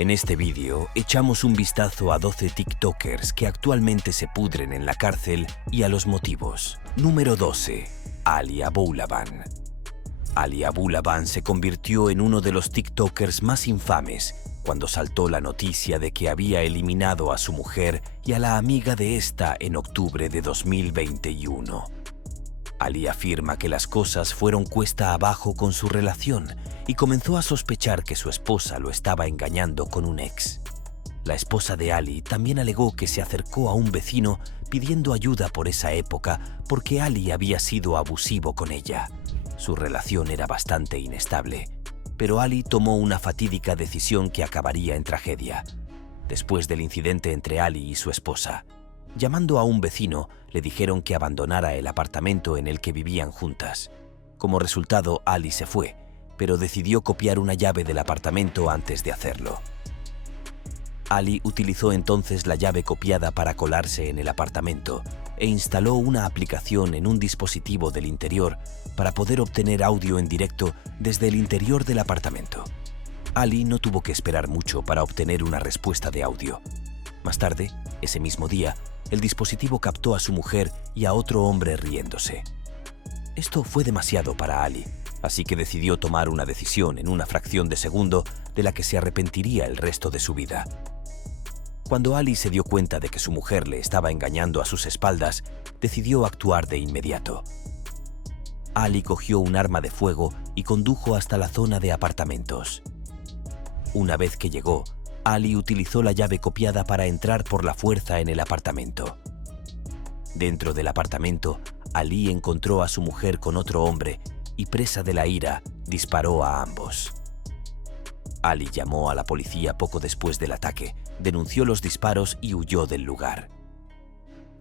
En este vídeo echamos un vistazo a 12 TikTokers que actualmente se pudren en la cárcel y a los motivos. Número 12. Ali Aboulaban. Ali Aboulaban se convirtió en uno de los TikTokers más infames cuando saltó la noticia de que había eliminado a su mujer y a la amiga de esta en octubre de 2021. Ali afirma que las cosas fueron cuesta abajo con su relación y comenzó a sospechar que su esposa lo estaba engañando con un ex. La esposa de Ali también alegó que se acercó a un vecino pidiendo ayuda por esa época porque Ali había sido abusivo con ella. Su relación era bastante inestable, pero Ali tomó una fatídica decisión que acabaría en tragedia. Después del incidente entre Ali y su esposa, llamando a un vecino, le dijeron que abandonara el apartamento en el que vivían juntas. Como resultado, Ali se fue, pero decidió copiar una llave del apartamento antes de hacerlo. Ali utilizó entonces la llave copiada para colarse en el apartamento e instaló una aplicación en un dispositivo del interior para poder obtener audio en directo desde el interior del apartamento. Ali no tuvo que esperar mucho para obtener una respuesta de audio. Más tarde, ese mismo día, el dispositivo captó a su mujer y a otro hombre riéndose. Esto fue demasiado para Ali, así que decidió tomar una decisión en una fracción de segundo de la que se arrepentiría el resto de su vida. Cuando Ali se dio cuenta de que su mujer le estaba engañando a sus espaldas, decidió actuar de inmediato. Ali cogió un arma de fuego y condujo hasta la zona de apartamentos. Una vez que llegó, Ali utilizó la llave copiada para entrar por la fuerza en el apartamento. Dentro del apartamento, Ali encontró a su mujer con otro hombre y, presa de la ira, disparó a ambos. Ali llamó a la policía poco después del ataque, denunció los disparos y huyó del lugar.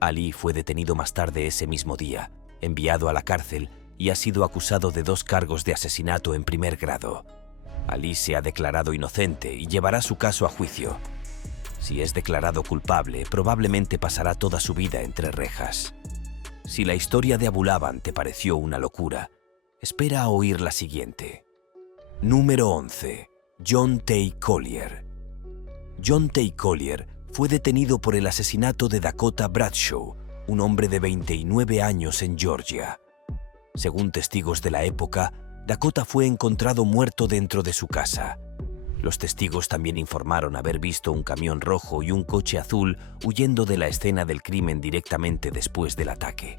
Ali fue detenido más tarde ese mismo día, enviado a la cárcel y ha sido acusado de 2 cargos de asesinato en primer grado. Ali se ha declarado inocente y llevará su caso a juicio. Si es declarado culpable, probablemente pasará toda su vida entre rejas. Si la historia de Aboulaban te pareció una locura, espera a oír la siguiente. Número 11. John Tay Collier. John Tay Collier fue detenido por el asesinato de Dakota Bradshaw, un hombre de 29 años en Georgia. Según testigos de la época, Dakota fue encontrado muerto dentro de su casa. Los testigos también informaron haber visto un camión rojo y un coche azul huyendo de la escena del crimen directamente después del ataque.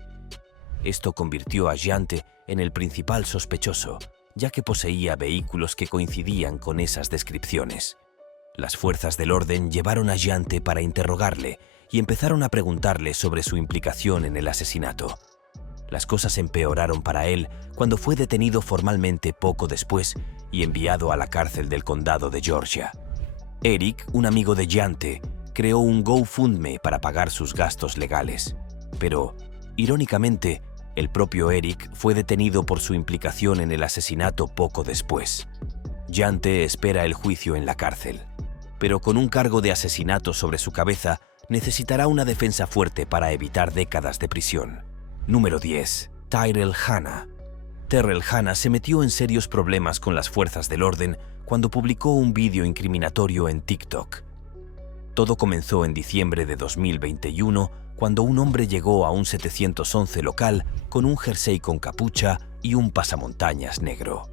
Esto convirtió a Jeante en el principal sospechoso, ya que poseía vehículos que coincidían con esas descripciones. Las fuerzas del orden llevaron a Jeante para interrogarle y empezaron a preguntarle sobre su implicación en el asesinato. Las cosas empeoraron para él cuando fue detenido formalmente poco después y enviado a la cárcel del condado de Georgia. Eric, un amigo de Jeante, creó un GoFundMe para pagar sus gastos legales. Pero, irónicamente, el propio Eric fue detenido por su implicación en el asesinato poco después. Jeante espera el juicio en la cárcel, pero con un cargo de asesinato sobre su cabeza, necesitará una defensa fuerte para evitar décadas de prisión. Número 10. Tyrell Hanna. Terrell Hanna se metió en serios problemas con las fuerzas del orden cuando publicó un vídeo incriminatorio en TikTok. Todo comenzó en diciembre de 2021, cuando un hombre llegó a un 711 local con un jersey con capucha y un pasamontañas negro.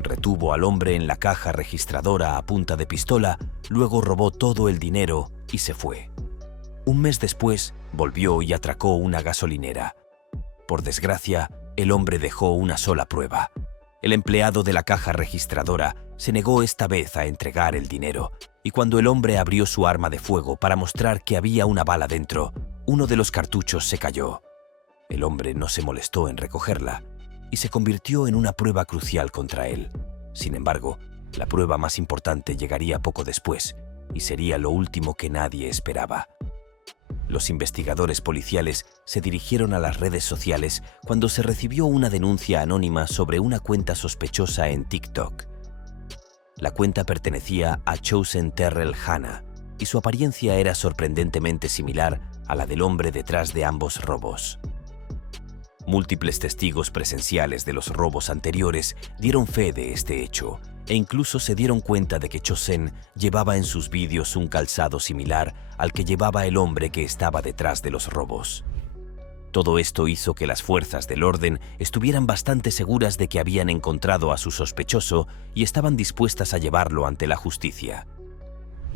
Retuvo al hombre en la caja registradora a punta de pistola, luego robó todo el dinero y se fue. Un mes después, volvió y atracó una gasolinera. Por desgracia, el hombre dejó una sola prueba. El empleado de la caja registradora se negó esta vez a entregar el dinero, y cuando el hombre abrió su arma de fuego para mostrar que había una bala dentro, uno de los cartuchos se cayó. El hombre no se molestó en recogerla, y se convirtió en una prueba crucial contra él. Sin embargo, la prueba más importante llegaría poco después, y sería lo último que nadie esperaba. Los investigadores policiales se dirigieron a las redes sociales cuando se recibió una denuncia anónima sobre una cuenta sospechosa en TikTok. La cuenta pertenecía a Chosen Terrell Hanna y su apariencia era sorprendentemente similar a la del hombre detrás de ambos robos. Múltiples testigos presenciales de los robos anteriores dieron fe de este hecho e incluso se dieron cuenta de que Chosen llevaba en sus vídeos un calzado similar al que llevaba el hombre que estaba detrás de los robos. Todo esto hizo que las fuerzas del orden estuvieran bastante seguras de que habían encontrado a su sospechoso y estaban dispuestas a llevarlo ante la justicia.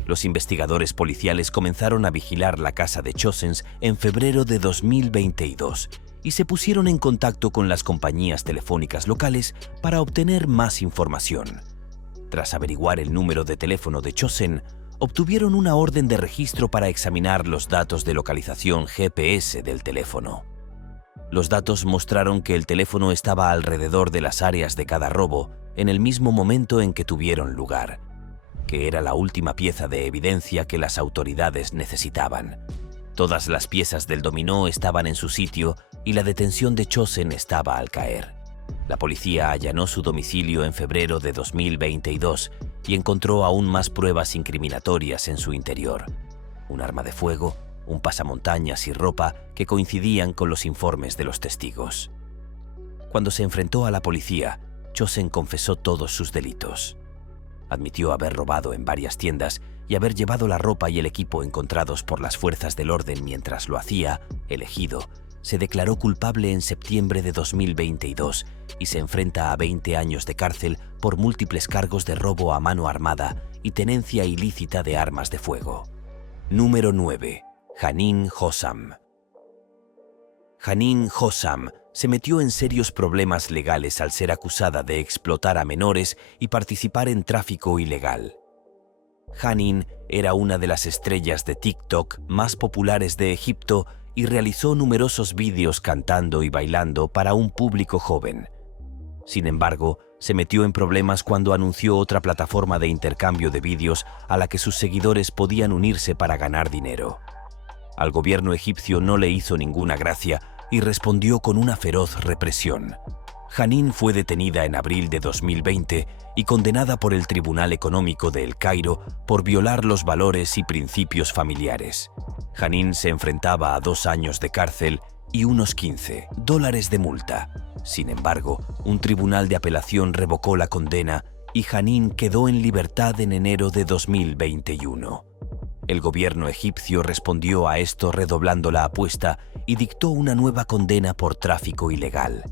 Los investigadores policiales comenzaron a vigilar la casa de Chosen en febrero de 2022 y se pusieron en contacto con las compañías telefónicas locales para obtener más información. Tras averiguar el número de teléfono de Chosen, obtuvieron una orden de registro para examinar los datos de localización GPS del teléfono. Los datos mostraron que el teléfono estaba alrededor de las áreas de cada robo en el mismo momento en que tuvieron lugar, que era la última pieza de evidencia que las autoridades necesitaban. Todas las piezas del dominó estaban en su sitio y la detención de Chosen estaba al caer. La policía allanó su domicilio en febrero de 2022 y encontró aún más pruebas incriminatorias en su interior: un arma de fuego, un pasamontañas y ropa que coincidían con los informes de los testigos. Cuando se enfrentó a la policía, Chosen confesó todos sus delitos. Admitió haber robado en varias tiendas y haber llevado la ropa y el equipo encontrados por las fuerzas del orden mientras lo hacía. El ejido se declaró culpable en septiembre de 2022 y se enfrenta a 20 años de cárcel por múltiples cargos de robo a mano armada y tenencia ilícita de armas de fuego. Número 9. Janine Hossam. Janine Hossam se metió en serios problemas legales al ser acusada de explotar a menores y participar en tráfico ilegal. Janine era una de las estrellas de TikTok más populares de Egipto y realizó numerosos vídeos cantando y bailando para un público joven. Sin embargo, se metió en problemas cuando anunció otra plataforma de intercambio de vídeos a la que sus seguidores podían unirse para ganar dinero. Al gobierno egipcio no le hizo ninguna gracia y respondió con una feroz represión. Janine fue detenida en abril de 2020 y condenada por el Tribunal Económico de El Cairo por violar los valores y principios familiares. Janine se enfrentaba a 2 años de cárcel y unos $15 de multa. Sin embargo, un tribunal de apelación revocó la condena y Janine quedó en libertad en enero de 2021. El gobierno egipcio respondió a esto redoblando la apuesta y dictó una nueva condena por tráfico ilegal.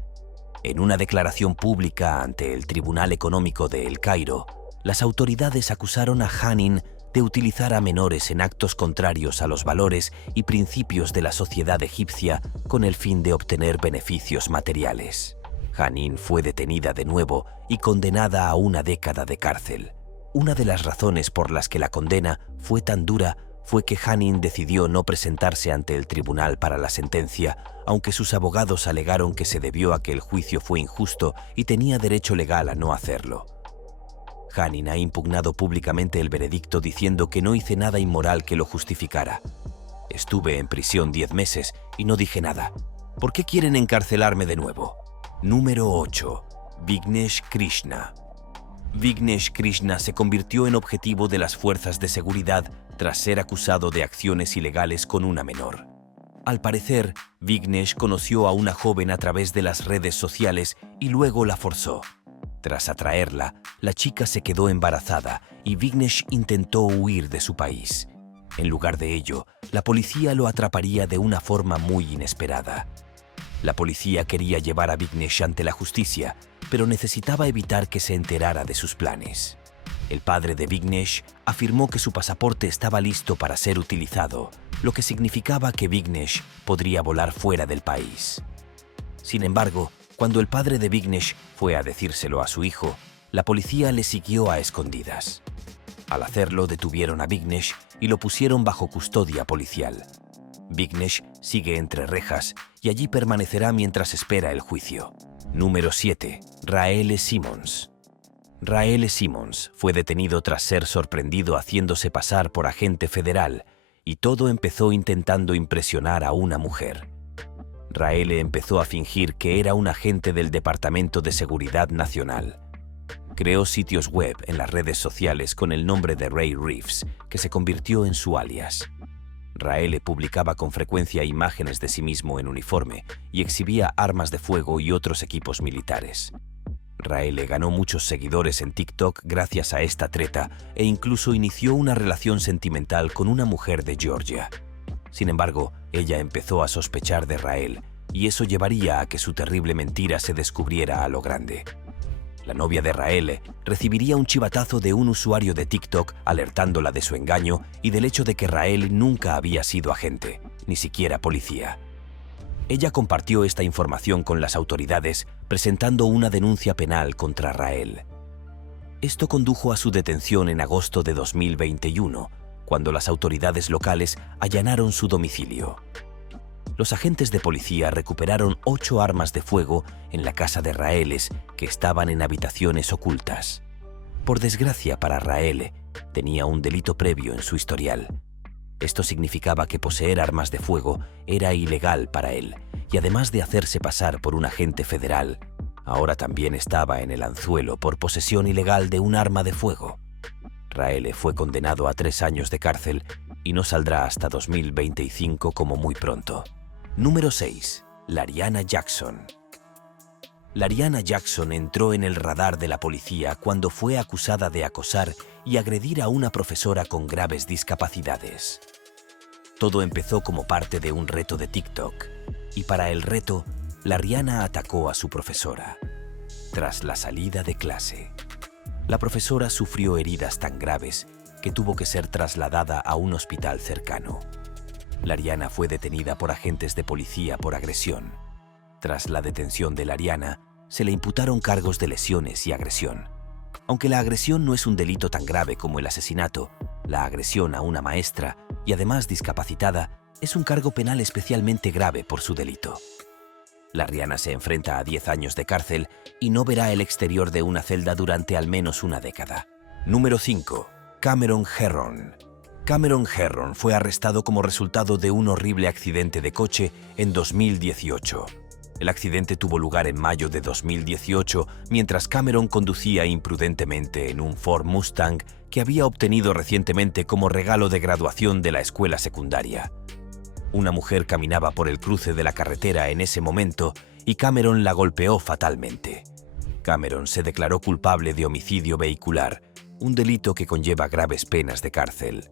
En una declaración pública ante el Tribunal Económico de El Cairo, las autoridades acusaron a Janine de utilizar a menores en actos contrarios a los valores y principios de la sociedad egipcia con el fin de obtener beneficios materiales. Janine fue detenida de nuevo y condenada a 1 década de cárcel. Una de las razones por las que la condena fue tan dura fue que Janine decidió no presentarse ante el tribunal para la sentencia, aunque sus abogados alegaron que se debió a que el juicio fue injusto y tenía derecho legal a no hacerlo. Janine ha impugnado públicamente el veredicto diciendo que no hice nada inmoral que lo justificara. Estuve en prisión 10 meses y no dije nada. ¿Por qué quieren encarcelarme de nuevo? Número 8. Vignesh Krishna. Vignesh Krishna se convirtió en objetivo de las fuerzas de seguridad tras ser acusado de acciones ilegales con una menor. Al parecer, Vignesh conoció a una joven a través de las redes sociales y luego la forzó. Tras atraerla, la chica se quedó embarazada y Vignesh intentó huir de su país. En lugar de ello, la policía lo atraparía de una forma muy inesperada. La policía quería llevar a Vignesh ante la justicia, pero necesitaba evitar que se enterara de sus planes. El padre de Vignesh afirmó que su pasaporte estaba listo para ser utilizado, lo que significaba que Vignesh podría volar fuera del país. Sin embargo, cuando el padre de Vignesh fue a decírselo a su hijo, la policía le siguió a escondidas. Al hacerlo, detuvieron a Vignesh y lo pusieron bajo custodia policial. Vignesh sigue entre rejas y allí permanecerá mientras espera el juicio. Número 7. Raele Simmons. Raele Simmons fue detenido tras ser sorprendido haciéndose pasar por agente federal, y todo empezó intentando impresionar a una mujer. Raele empezó a fingir que era un agente del Departamento de Seguridad Nacional. Creó sitios web en las redes sociales con el nombre de Ray Reeves, que se convirtió en su alias. Raele publicaba con frecuencia imágenes de sí mismo en uniforme y exhibía armas de fuego y otros equipos militares. Raël ganó muchos seguidores en TikTok gracias a esta treta e incluso inició una relación sentimental con una mujer de Georgia. Sin embargo, ella empezó a sospechar de Raël y eso llevaría a que su terrible mentira se descubriera a lo grande. La novia de Raël recibiría un chivatazo de un usuario de TikTok alertándola de su engaño y del hecho de que Raël nunca había sido agente, ni siquiera policía. Ella compartió esta información con las autoridades, presentando una denuncia penal contra Raël. Esto condujo a su detención en agosto de 2021, cuando las autoridades locales allanaron su domicilio. Los agentes de policía recuperaron 8 armas de fuego en la casa de Raël que estaban en habitaciones ocultas. Por desgracia para Raël, tenía un delito previo en su historial. Esto significaba que poseer armas de fuego era ilegal para él, y además de hacerse pasar por un agente federal, ahora también estaba en el anzuelo por posesión ilegal de un arma de fuego. Raël fue condenado a 3 años de cárcel y no saldrá hasta 2025 como muy pronto. Número 6. Lariana Jackson. Lariana Jackson entró en el radar de la policía cuando fue acusada de acosar y agredir a una profesora con graves discapacidades. Todo empezó como parte de un reto de TikTok, y para el reto, Lariana atacó a su profesora. Tras la salida de clase, la profesora sufrió heridas tan graves que tuvo que ser trasladada a un hospital cercano. Lariana fue detenida por agentes de policía por agresión. Tras la detención de Lariana, se le imputaron cargos de lesiones y agresión. Aunque la agresión no es un delito tan grave como el asesinato, la agresión a una maestra, y además discapacitada, es un cargo penal especialmente grave por su delito. Lariana se enfrenta a 10 años de cárcel y no verá el exterior de una celda durante al menos una década. Número 5. Cameron Herron. Cameron Herron fue arrestado como resultado de un horrible accidente de coche en 2018. El accidente tuvo lugar en mayo de 2018 mientras Cameron conducía imprudentemente en un Ford Mustang que había obtenido recientemente como regalo de graduación de la escuela secundaria. Una mujer caminaba por el cruce de la carretera en ese momento y Cameron la golpeó fatalmente. Cameron se declaró culpable de homicidio vehicular, un delito que conlleva graves penas de cárcel.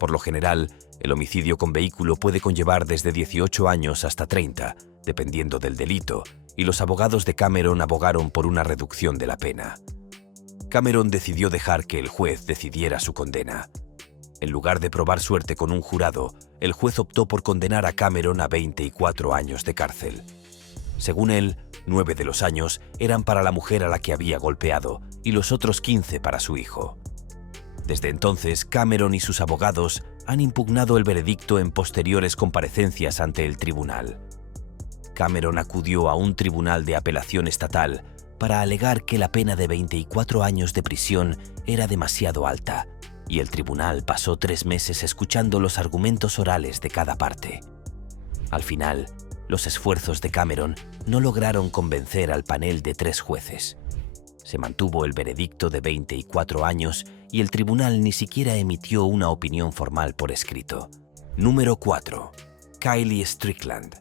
Por lo general, el homicidio con vehículo puede conllevar desde 18 años hasta 30, dependiendo del delito, y los abogados de Cameron abogaron por una reducción de la pena. Cameron decidió dejar que el juez decidiera su condena. En lugar de probar suerte con un jurado, el juez optó por condenar a Cameron a 24 años de cárcel. Según él, 9 de los años eran para la mujer a la que había golpeado y los otros 15 para su hijo. Desde entonces, Cameron y sus abogados han impugnado el veredicto en posteriores comparecencias ante el tribunal. Cameron acudió a un tribunal de apelación estatal para alegar que la pena de 24 años de prisión era demasiado alta, y el tribunal pasó 3 meses escuchando los argumentos orales de cada parte. Al final, los esfuerzos de Cameron no lograron convencer al panel de 3 jueces. Se mantuvo el veredicto de 24 años y el tribunal ni siquiera emitió una opinión formal por escrito. Número 4. Kylie Strickland.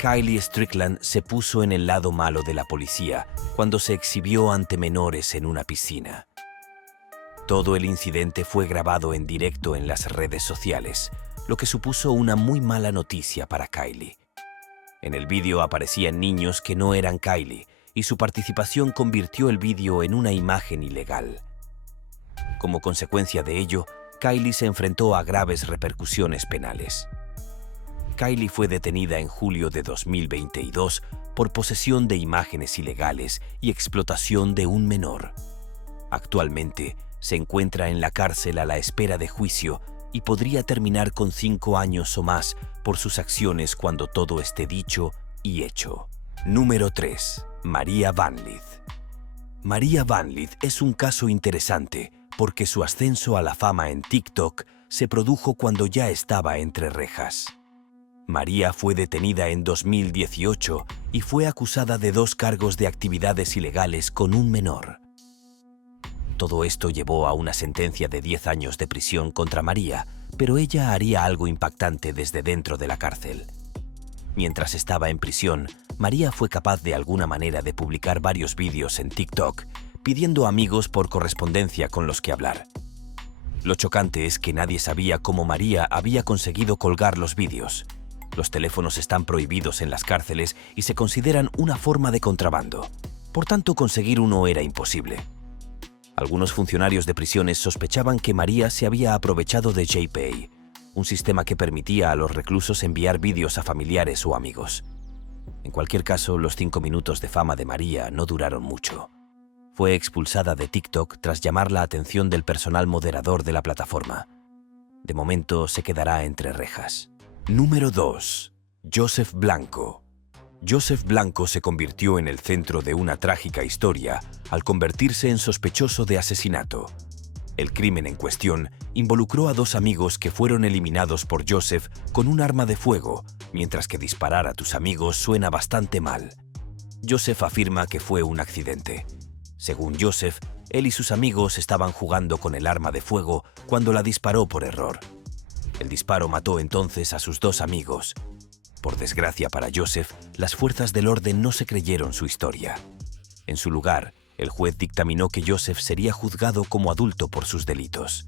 Kylie Strickland se puso en el lado malo de la policía cuando se exhibió ante menores en una piscina. Todo el incidente fue grabado en directo en las redes sociales, lo que supuso una muy mala noticia para Kylie. En el vídeo aparecían niños que no eran Kylie, y su participación convirtió el vídeo en una imagen ilegal. Como consecuencia de ello, Kylie se enfrentó a graves repercusiones penales. Kylie fue detenida en julio de 2022 por posesión de imágenes ilegales y explotación de un menor. Actualmente, se encuentra en la cárcel a la espera de juicio y podría terminar con 5 años o más por sus acciones cuando todo esté dicho y hecho. Número 3. Maria Van Lith. Maria Van Lith es un caso interesante porque su ascenso a la fama en TikTok se produjo cuando ya estaba entre rejas. Maria fue detenida en 2018 y fue acusada de 2 cargos de actividades ilegales con un menor. Todo esto llevó a una sentencia de 10 años de prisión contra Maria, pero ella haría algo impactante desde dentro de la cárcel. Mientras estaba en prisión, María fue capaz de alguna manera de publicar varios vídeos en TikTok, pidiendo amigos por correspondencia con los que hablar. Lo chocante es que nadie sabía cómo María había conseguido colgar los vídeos. Los teléfonos están prohibidos en las cárceles y se consideran una forma de contrabando. Por tanto, conseguir uno era imposible. Algunos funcionarios de prisiones sospechaban que María se había aprovechado de JPay, un sistema que permitía a los reclusos enviar vídeos a familiares o amigos. En cualquier caso, los 5 minutos de fama de María no duraron mucho. Fue expulsada de TikTok tras llamar la atención del personal moderador de la plataforma. De momento se quedará entre rejas. Número 2. Joseph Blanco. Joseph Blanco se convirtió en el centro de una trágica historia al convertirse en sospechoso de asesinato. El crimen en cuestión involucró a 2 amigos que fueron eliminados por Joseph con un arma de fuego, mientras que disparar a tus amigos suena bastante mal. Joseph afirma que fue un accidente. Según Joseph, él y sus amigos estaban jugando con el arma de fuego cuando la disparó por error. El disparo mató entonces a sus 2 amigos. Por desgracia para Joseph, las fuerzas del orden no se creyeron su historia. En su lugar, el juez dictaminó que Joseph sería juzgado como adulto por sus delitos.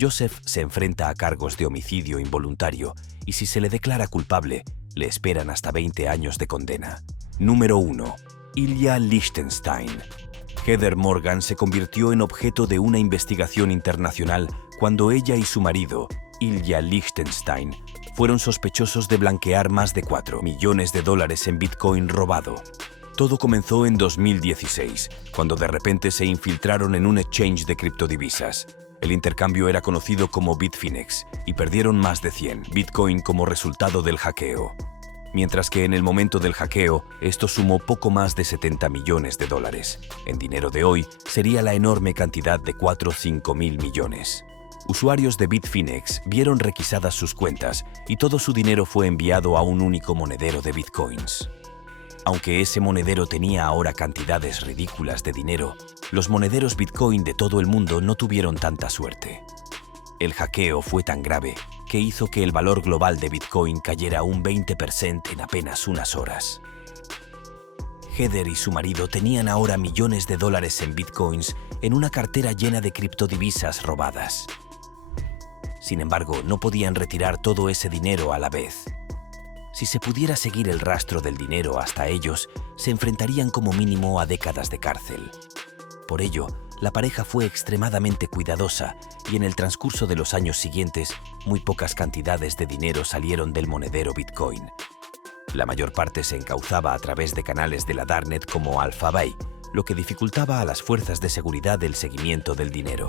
Joseph se enfrenta a cargos de homicidio involuntario y si se le declara culpable, le esperan hasta 20 años de condena. Número 1. Ilya Lichtenstein. Heather Morgan se convirtió en objeto de una investigación internacional cuando ella y su marido, Ilya Lichtenstein, fueron sospechosos de blanquear más de $4 millones en Bitcoin robado. Todo comenzó en 2016, cuando de repente se infiltraron en un exchange de criptodivisas. El intercambio era conocido como Bitfinex y perdieron más de 100 Bitcoin como resultado del hackeo. Mientras que en el momento del hackeo, esto sumó poco más de $70 millones. En dinero de hoy, sería la enorme cantidad de 4 o 5 mil millones. Usuarios de Bitfinex vieron requisadas sus cuentas y todo su dinero fue enviado a un único monedero de Bitcoins. Aunque ese monedero tenía ahora cantidades ridículas de dinero, los monederos Bitcoin de todo el mundo no tuvieron tanta suerte. El hackeo fue tan grave que hizo que el valor global de Bitcoin cayera un 20% en apenas unas horas. Heather y su marido tenían ahora millones de dólares en Bitcoins en una cartera llena de criptodivisas robadas. Sin embargo, no podían retirar todo ese dinero a la vez. Si se pudiera seguir el rastro del dinero hasta ellos, se enfrentarían como mínimo a décadas de cárcel. Por ello, la pareja fue extremadamente cuidadosa y en el transcurso de los años siguientes, muy pocas cantidades de dinero salieron del monedero Bitcoin. La mayor parte se encauzaba a través de canales de la Darknet como Alphabay, lo que dificultaba a las fuerzas de seguridad el seguimiento del dinero.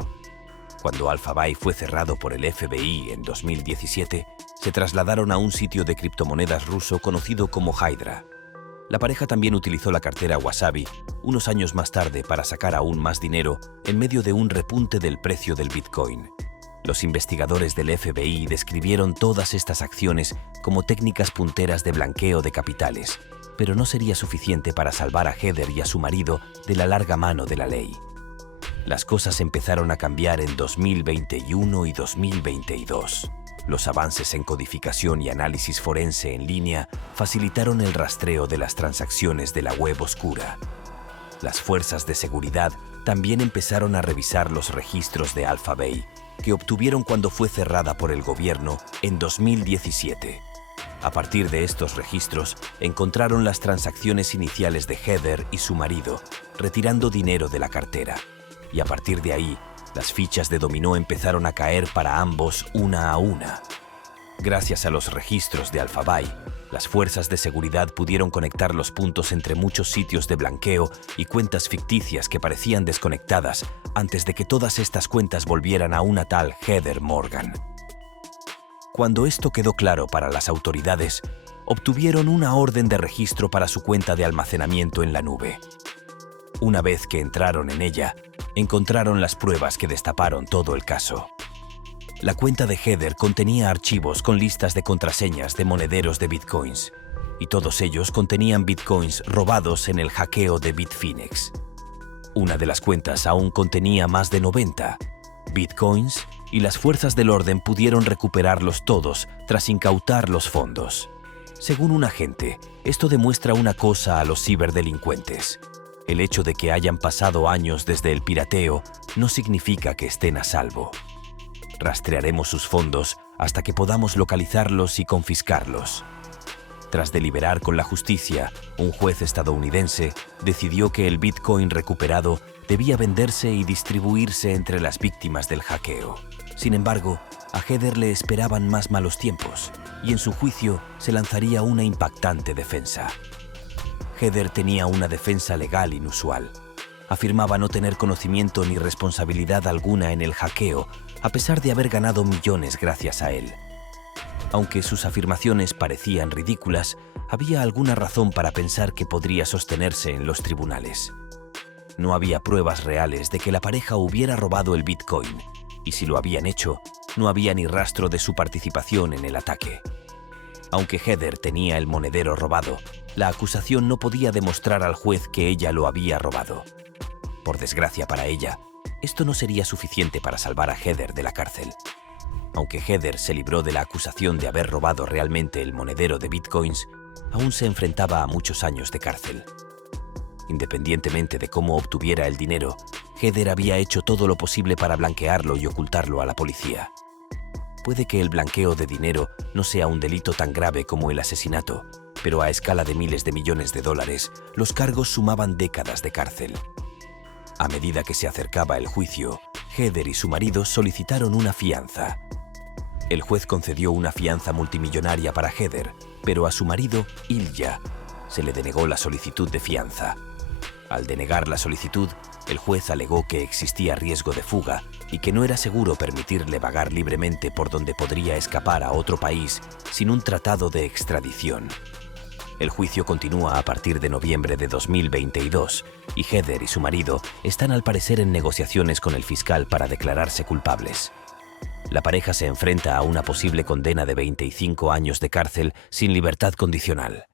Cuando Alphabay fue cerrado por el FBI en 2017, se trasladaron a un sitio de criptomonedas ruso conocido como Hydra. La pareja también utilizó la cartera Wasabi unos años más tarde para sacar aún más dinero en medio de un repunte del precio del Bitcoin. Los investigadores del FBI describieron todas estas acciones como técnicas punteras de blanqueo de capitales, pero no sería suficiente para salvar a Heather y a su marido de la larga mano de la ley. Las cosas empezaron a cambiar en 2021 y 2022. Los avances en codificación y análisis forense en línea facilitaron el rastreo de las transacciones de la web oscura. Las fuerzas de seguridad también empezaron a revisar los registros de Alphabay, que obtuvieron cuando fue cerrada por el gobierno en 2017. A partir de estos registros, encontraron las transacciones iniciales de Heather y su marido, retirando dinero de la cartera. Y a partir de ahí, las fichas de dominó empezaron a caer para ambos una a una. Gracias a los registros de Alphabay, las fuerzas de seguridad pudieron conectar los puntos entre muchos sitios de blanqueo y cuentas ficticias que parecían desconectadas antes de que todas estas cuentas volvieran a una tal Heather Morgan. Cuando esto quedó claro para las autoridades, obtuvieron una orden de registro para su cuenta de almacenamiento en la nube. Una vez que entraron en ella, encontraron las pruebas que destaparon todo el caso. La cuenta de Heather contenía archivos con listas de contraseñas de monederos de bitcoins, y todos ellos contenían bitcoins robados en el hackeo de Bitfinex. Una de las cuentas aún contenía más de 90 bitcoins y las fuerzas del orden pudieron recuperarlos todos tras incautar los fondos. Según un agente, esto demuestra una cosa a los ciberdelincuentes. El hecho de que hayan pasado años desde el pirateo no significa que estén a salvo. Rastrearemos sus fondos hasta que podamos localizarlos y confiscarlos. Tras deliberar con la justicia, un juez estadounidense decidió que el Bitcoin recuperado debía venderse y distribuirse entre las víctimas del hackeo. Sin embargo, a Heather le esperaban más malos tiempos y en su juicio se lanzaría una impactante defensa. Heather tenía una defensa legal inusual. Afirmaba no tener conocimiento ni responsabilidad alguna en el hackeo, a pesar de haber ganado millones gracias a él. Aunque sus afirmaciones parecían ridículas, había alguna razón para pensar que podría sostenerse en los tribunales. No había pruebas reales de que la pareja hubiera robado el Bitcoin, y si lo habían hecho, no había ni rastro de su participación en el ataque. Aunque Heather tenía el monedero robado, la acusación no podía demostrar al juez que ella lo había robado. Por desgracia para ella, esto no sería suficiente para salvar a Heather de la cárcel. Aunque Heather se libró de la acusación de haber robado realmente el monedero de Bitcoins, aún se enfrentaba a muchos años de cárcel. Independientemente de cómo obtuviera el dinero, Heather había hecho todo lo posible para blanquearlo y ocultarlo a la policía. Puede que el blanqueo de dinero no sea un delito tan grave como el asesinato, pero a escala de miles de millones de dólares, los cargos sumaban décadas de cárcel. A medida que se acercaba el juicio, Heather y su marido solicitaron una fianza. El juez concedió una fianza multimillonaria para Heather, pero a su marido, Ilya, se le denegó la solicitud de fianza. Al denegar la solicitud, el juez alegó que existía riesgo de fuga y que no era seguro permitirle vagar libremente por donde podría escapar a otro país sin un tratado de extradición. El juicio continúa a partir de noviembre de 2022 y Heather y su marido están al parecer en negociaciones con el fiscal para declararse culpables. La pareja se enfrenta a una posible condena de 25 años de cárcel sin libertad condicional.